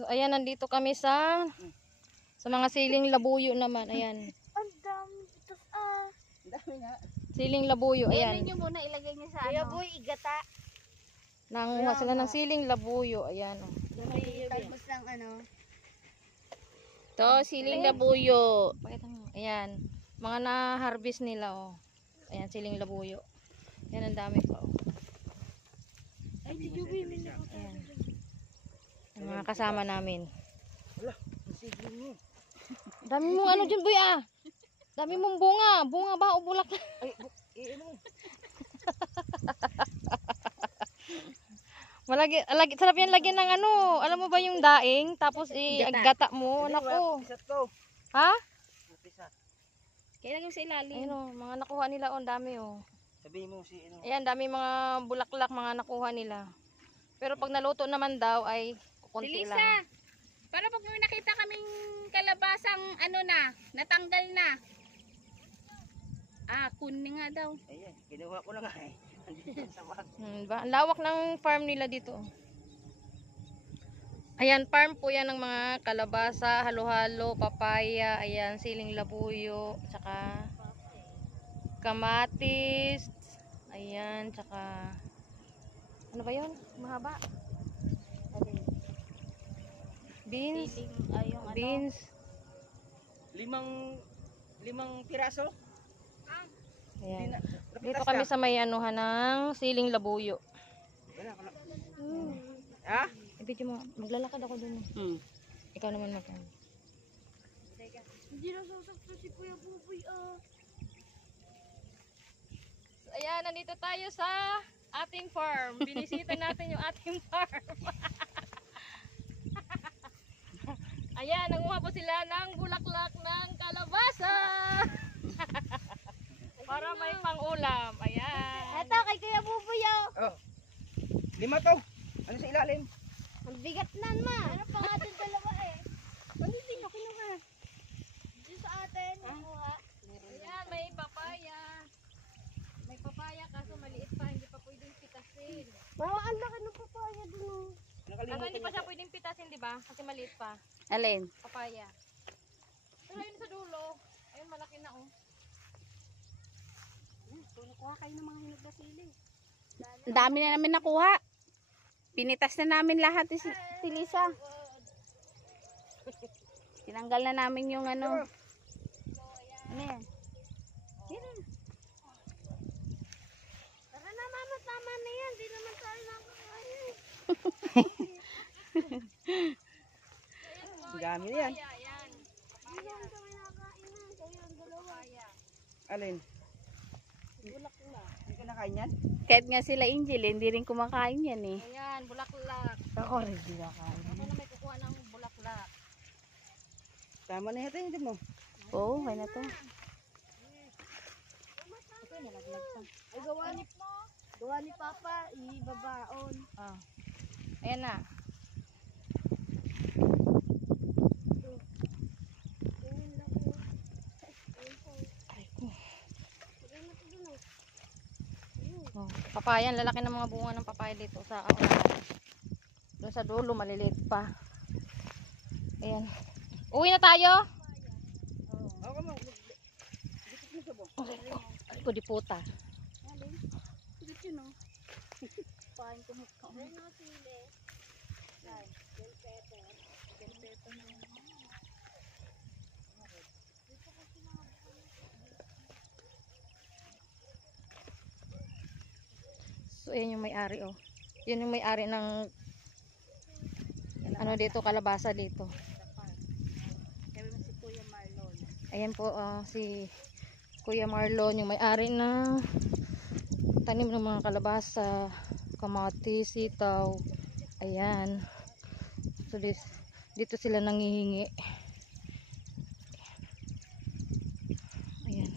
So, ayan, nandito kami sa mga siling labuyo naman. Ayan. Ang dami. Ang dami nga. Siling labuyo. Ayan. Ayan nyo muna ilagay nyo sa ano. Boy, igata. Nanguha sila ng siling labuyo. Ayan. Oh. Tapos lang ano. Ito, siling labuyo. Ayan. Mga na-harvest nila. Oh. Ayan, siling labuyo. Ayan, ang dami pa. Oh. Ay, did you win? Ayan. Ang mga kasama namin. Wala, sige mo. Dami mong ano dyan, boy ah. Dami mong bunga. Bunga ba o bulak? Ay, ano? Malagi, sarap yan lagyan ng ano. Alam mo ba yung daing? Tapos i-gata mo. Nako. Pisat ko. Ha? Pisat. Kailan yung sa ilalim? Ayun oh, mga nakuha nila on dami oh. Sabihin mo si ano. Ayan, dami mga bulaklak mga nakuha nila. Pero pag naluto naman daw ay kukunti Lisa, lang. para pag may nakita kaming kalabasang ano na, natanggal na. Kunin nga daw. Ayan, kinuha ko na nga eh. Andito sa bag. Ang lawak ng farm nila dito. Ayan, farm po yan ng mga kalabasa, halo-halo, papaya, ayan, siling labuyo, tsaka kamatis, ayan, tsaka ano ba yun? Mahaba. Beans. Beans. Limang piraso? Ayan. Dito kami sa may anuhan ng siling labuyo. Wala ka na. Ha? I-video mo. Maglalakad ako dun. Ikaw naman makan. Hindi na sasakto si Kuya Buboy So, ayan, nandito tayo sa ating farm. Binisita natin yung ating farm. Ayan, nanguha po sila ng bulaklak ng kalabasa. Para may pang-ulam. Ayan. Eto, kay Kuya Buboy Oh. 5 to. Ano sa ilalim? Ang bigat nan ma. Ano pa nga itong dalawa eh? Hindi nyo kinuha. Dito sa atin, kinuha. Ayan, may papaya. May papaya kaso maliit pa. Hindi pa pwedeng pitasin. Parang ang laki ng papaya dun. Kaso hindi pa siya pwedeng pitasin, di ba? Kasi maliit pa. Alin? Papaya. Pero yun sa dulo. Ayun, malaki na oh. Kuha kayo ng mga hinog na sili. Ang dami na namin nakuha. Pinitas na namin lahat si Lisa. Tinanggal na namin yung ano. Ano yan? Yan. Tara na mama, tama na yan. Di naman tayo nakakain. Ang dami yan. Ayan. Hindi naman kami nakakain na. Kayo ang dalawa. Alin? Hindi ka nakain yan? Kahit nga sila Angel, hindi rin kumakain yan eh. Ayan, bulaklak. Ako rin hindi nakain. Ako na may kukuha ng bulaklak. Tama na yata yun mo. Oo, kaya na to. Ay, gawa ni Papa, ibabaon. Ah. Ayan na. Oh, papaya, lalaki ng mga bunga ng papaya dito sa unahan. Doon sa dulo, maliliit pa. Ayan. Uwi na tayo? Ako mo. Dikit mo sa bo. Ay ko, di puta. Dito yun o. Paano kumukha. Ay, no, sili. Ay, bell pepper. Bell pepper na yun. So, ayan yung may-ari oh. Yun yung may-ari ng ano dito, kalabasa dito. Kami mo si Kuya Marlon. Ayan po si Kuya Marlon, yung may-ari ng tanim ng mga kalabasa, kamatis, sitaw. Ayan. So dito sila nangihingi. Ayan.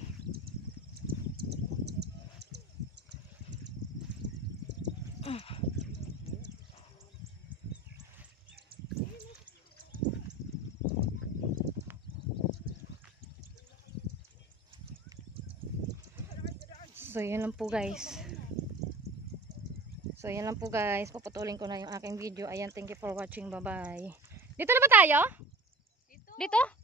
So yan lang po guys. So yan lang po guys. Paputulin ko na yung aking video. Ayan, thank you for watching. Bye bye. Dito na ba tayo? Dito. Dito?